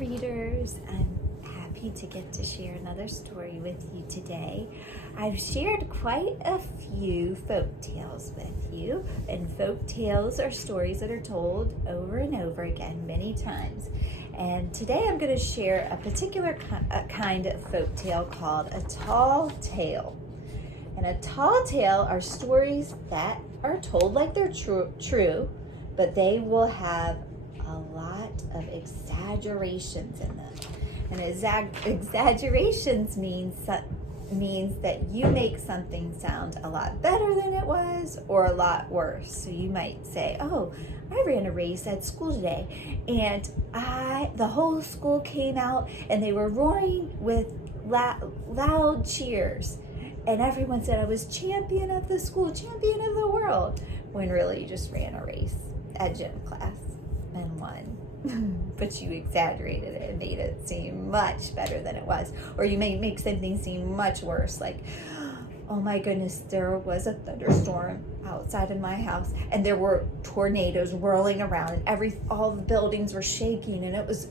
readers. I'm happy to get to share another story with you today. I've shared quite a few folk tales with you, and folk tales are stories that are told over and over again many times. And today I'm going to share a particular kind of folk tale called a tall tale. And a tall tale are stories that are told like they're true, but they will have a lot of exaggerations in them. And exaggerations means that you make something sound a lot better than it was or a lot worse. So you might say, oh, I ran a race at school today and the whole school came out and they were roaring with loud cheers. And everyone said I was champion of the school, champion of the world, when really you just ran a race at gym class and won. But you exaggerated it and made it seem much better than it was. Or you may make something seem much worse, like, oh my goodness, there was a thunderstorm outside of my house and there were tornadoes whirling around and all the buildings were shaking and it was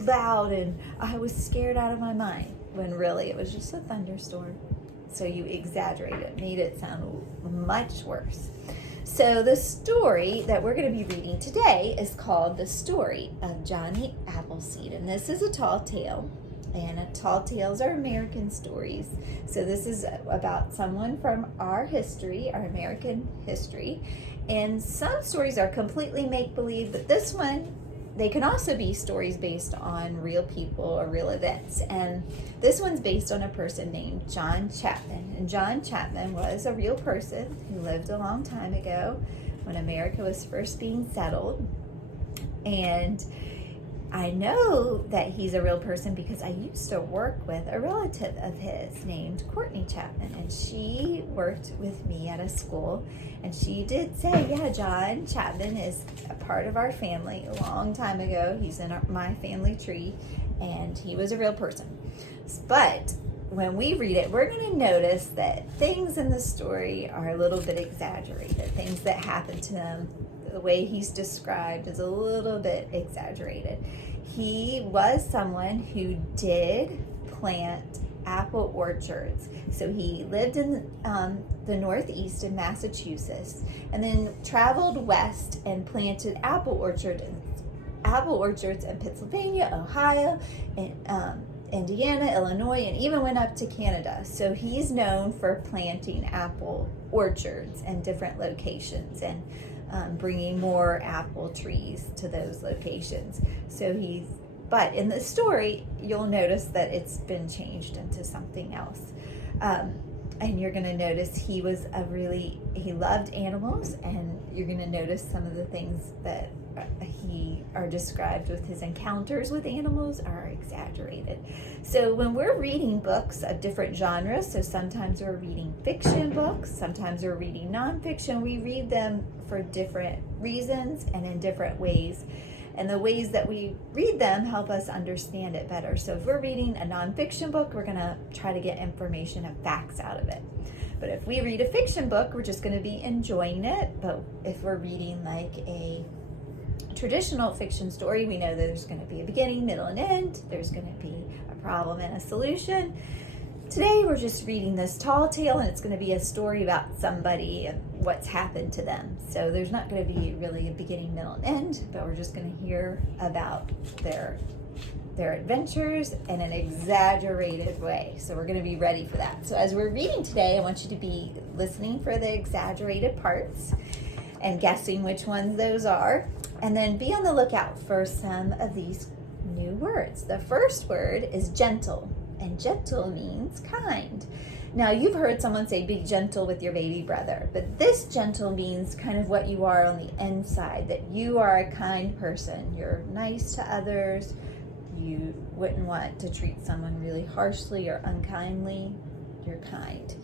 loud and I was scared out of my mind, when really it was just a thunderstorm. So you exaggerated it, made it sound much worse. So the story that we're going to be reading today is called The Story of Johnny Appleseed. And this is a tall tale. And tall tales are American stories. So this is about someone from our history, our American history. And some stories are completely make-believe, but this one, they can also be stories based on real people or real events. And this one's based on a person named John Chapman. And John Chapman was a real person who lived a long time ago when America was first being settled. And I know that he's a real person because I used to work with a relative of his named Courtney Chapman, and she worked with me at a school, and she did say, yeah, John Chapman is a part of our family a long time ago. He's in my family tree, and he was a real person. But when we read it, we're going to notice that things in the story are a little bit exaggerated. Things that happened to them, the way he's described is a little bit exaggerated. He was someone who did plant apple orchards. So he lived in the Northeast in Massachusetts and then traveled west and planted apple orchards in Pennsylvania, Ohio, and Indiana, Illinois, and even went up to Canada. So he's known for planting apple orchards in different locations and bringing more apple trees to those locations. But in the story, you'll notice that it's been changed into something else. And you're going to notice he loved animals, and you're going to notice some of the things that are described with his encounters with animals are exaggerated. So when we're reading books of different genres, so sometimes we're reading fiction books, sometimes we're reading nonfiction, we read them for different reasons and in different ways. And the ways that we read them help us understand it better. So if we're reading a nonfiction book, we're going to try to get information and facts out of it. But if we read a fiction book, we're just going to be enjoying it. But if we're reading like a traditional fiction story, we know that there's going to be a beginning, middle, and end. There's going to be a problem and a solution. Today we're just reading this tall tale, and it's going to be a story about somebody and what's happened to them. So there's not going to be really a beginning, middle, and end, but we're just going to hear about their adventures in an exaggerated way. So we're going to be ready for that. So as we're reading today, I want you to be listening for the exaggerated parts and guessing which ones those are. And then be on the lookout for some of these new words. The first word is gentle, and gentle means kind. Now, you've heard someone say be gentle with your baby brother, but this gentle means kind of what you are on the inside, that you are a kind person. You're nice to others. You wouldn't want to treat someone really harshly or unkindly. You're kind.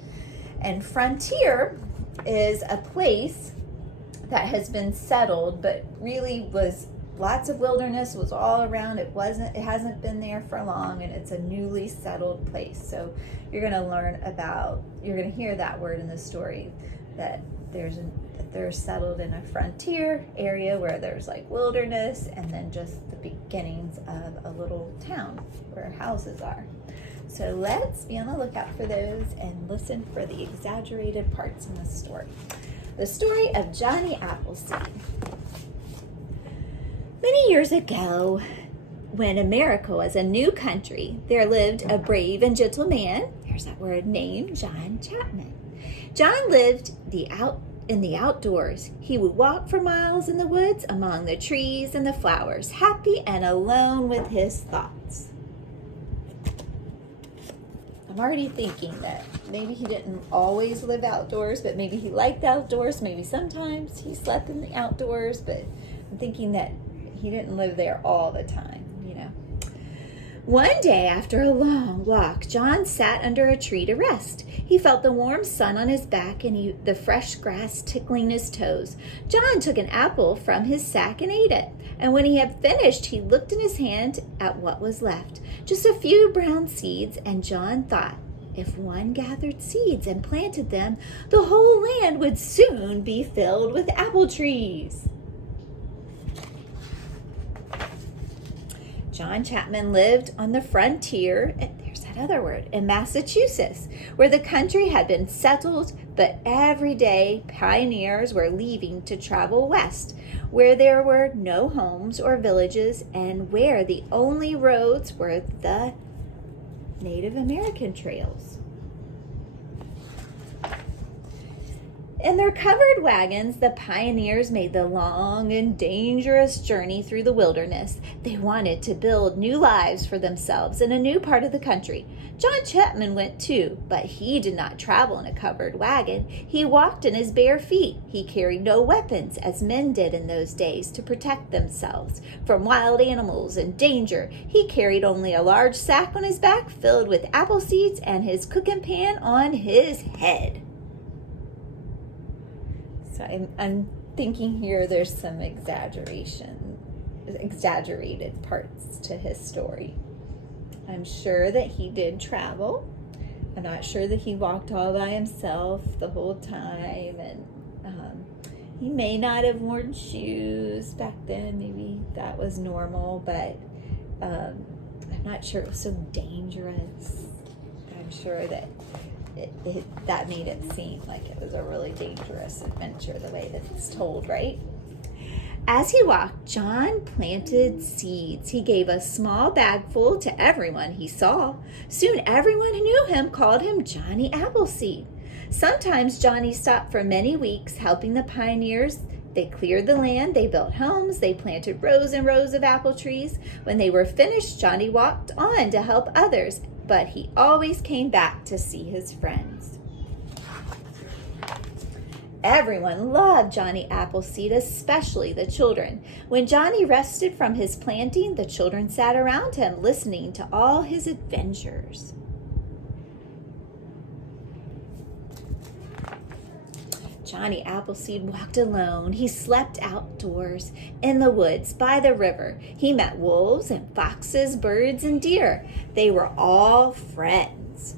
And frontier is a place that has been settled, but really was lots of wilderness, was all around. It hasn't been there for long, and it's a newly settled place. So you're going to hear that word in the story, that that they're settled in a frontier area where there's like wilderness, and then just the beginnings of a little town where houses are. So let's be on the lookout for those and listen for the exaggerated parts in the story. The story of Johnny Appleseed. Many years ago, when America was a new country, there lived a brave and gentle man, there's that word, named John Chapman. John lived in the outdoors. He would walk for miles in the woods among the trees and the flowers, happy and alone with his thoughts. I'm already thinking that maybe he didn't always live outdoors, but maybe he liked outdoors. Maybe sometimes he slept in the outdoors, but I'm thinking that he didn't live there all the time. One day, after a long walk, John sat under a tree to rest. He felt the warm sun on his back and the fresh grass tickling his toes. John took an apple from his sack and ate it. And when he had finished, he looked in his hand at what was left. Just a few brown seeds, and John thought, if one gathered seeds and planted them, the whole land would soon be filled with apple trees. John Chapman lived on the frontier, there's that other word, in Massachusetts, where the country had been settled, but every day pioneers were leaving to travel west, where there were no homes or villages, and where the only roads were the Native American trails. In their covered wagons, the pioneers made the long and dangerous journey through the wilderness. They wanted to build new lives for themselves in a new part of the country. John Chapman went too, but he did not travel in a covered wagon. He walked in his bare feet. He carried no weapons, as men did in those days, to protect themselves from wild animals and danger. He carried only a large sack on his back filled with apple seeds and his cooking pan on his head. So I'm thinking here there's some exaggerated parts to his story. I'm sure that he did travel. I'm not sure that he walked all by himself the whole time, and he may not have worn shoes back then. Maybe that was normal, but I'm not sure it was so dangerous. I'm sure that that made it seem like it was a really dangerous adventure the way that it's told, right? As he walked, John planted seeds. He gave a small bagful to everyone he saw. Soon everyone who knew him called him Johnny Appleseed. Sometimes Johnny stopped for many weeks helping the pioneers. They cleared the land, they built homes, they planted rows and rows of apple trees. When they were finished, Johnny walked on to help others, but he always came back to see his friends. Everyone loved Johnny Appleseed, especially the children. When Johnny rested from his planting, the children sat around him, listening to all his adventures. Johnny Appleseed walked alone. He slept outdoors, in the woods, by the river. He met wolves and foxes, birds and deer. They were all friends.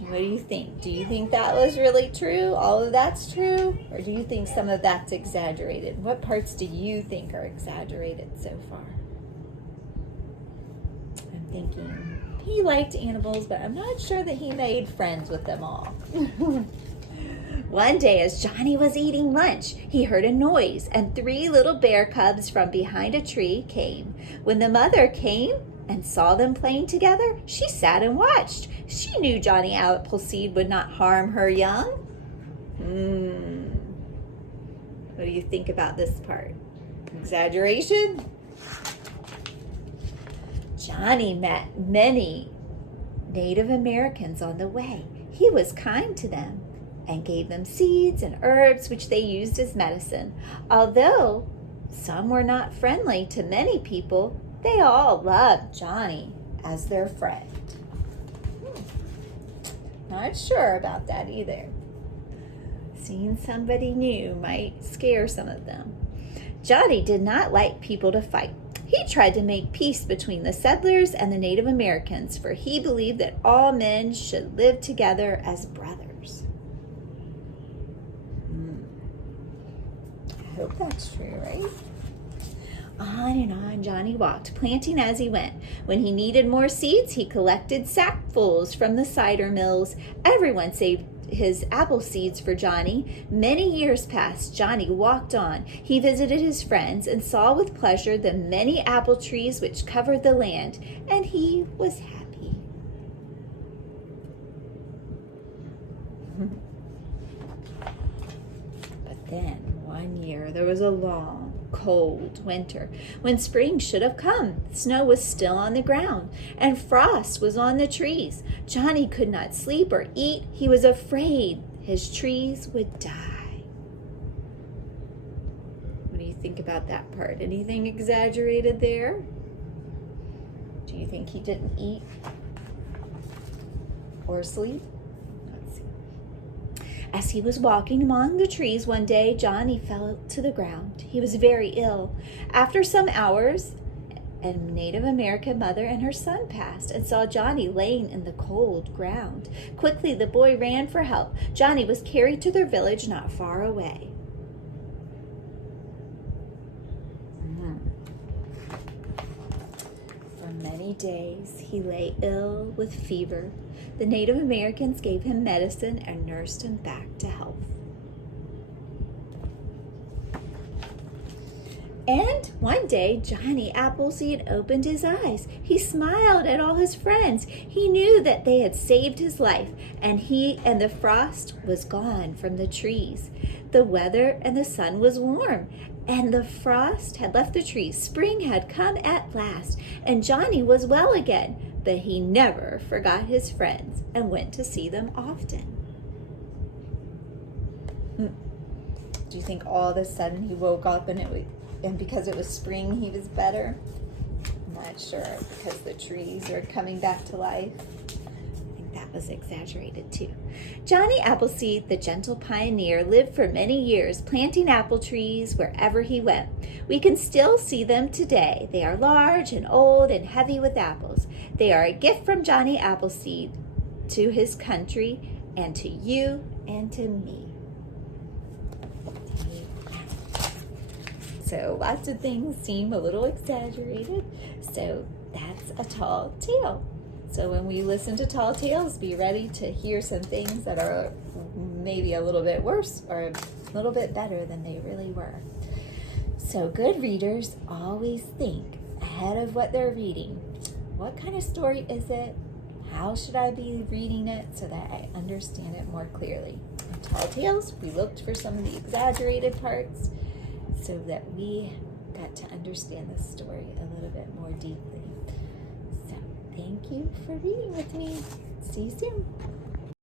What do you think? Do you think that was really true? All of that's true? Or do you think some of that's exaggerated? What parts do you think are exaggerated so far? I'm thinking he liked animals, but I'm not sure that he made friends with them all. One day, as Johnny was eating lunch, he heard a noise, and 3 little bear cubs from behind a tree came. When the mother came and saw them playing together, she sat and watched. She knew Johnny Appleseed would not harm her young. What do you think about this part? Exaggeration? Johnny met many Native Americans on the way. He was kind to them and gave them seeds and herbs which they used as medicine. Although some were not friendly to many people, they all loved Johnny as their friend. Not sure about that either. Seeing somebody new might scare some of them. Johnny did not like people to fight. He tried to make peace between the settlers and the Native Americans, for he believed that all men should live together as brothers. hope that's true, right? On and on Johnny walked, planting as he went. When he needed more seeds, he collected sackfuls from the cider mills. Everyone saved his apple seeds for Johnny. Many years passed. Johnny walked on. He visited his friends and saw with pleasure the many apple trees which covered the land, and he was happy. But then, one year, there was a long, cold winter, when spring should have come. Snow was still on the ground, and frost was on the trees. Johnny could not sleep or eat. He was afraid his trees would die. What do you think about that part? Anything exaggerated there? Do you think he didn't eat or sleep? Let's see. As he was walking among the trees one day, Johnny fell to the ground. He was very ill. After some hours, a Native American mother and her son passed and saw Johnny laying in the cold ground. Quickly, the boy ran for help. Johnny was carried to their village not far away. For many days, he lay ill with fever. The Native Americans gave him medicine and nursed him back to health. And one day, Johnny Appleseed opened his eyes. He smiled at all his friends. He knew that they had saved his life, and the frost was gone from the trees. The weather and the sun was warm, and the frost had left the trees. Spring had come at last, and Johnny was well again. But he never forgot his friends and went to see them often. Do you think all of a sudden he woke up and because it was spring he was better? I'm not sure, because the trees are coming back to life. I think that was exaggerated too. Johnny Appleseed, the gentle pioneer, lived for many years, planting apple trees wherever he went. We can still see them today. They are large and old and heavy with apples. They are a gift from Johnny Appleseed to his country and to you and to me. So lots of things seem a little exaggerated. So that's a tall tale. So when we listen to tall tales, be ready to hear some things that are maybe a little bit worse or a little bit better than they really were. So good readers always think ahead of what they're reading. What kind of story is it? How should I be reading it so that I understand it more clearly? In Tall Tales, we looked for some of the exaggerated parts so that we got to understand the story a little bit more deeply. So thank you for reading with me. See you soon.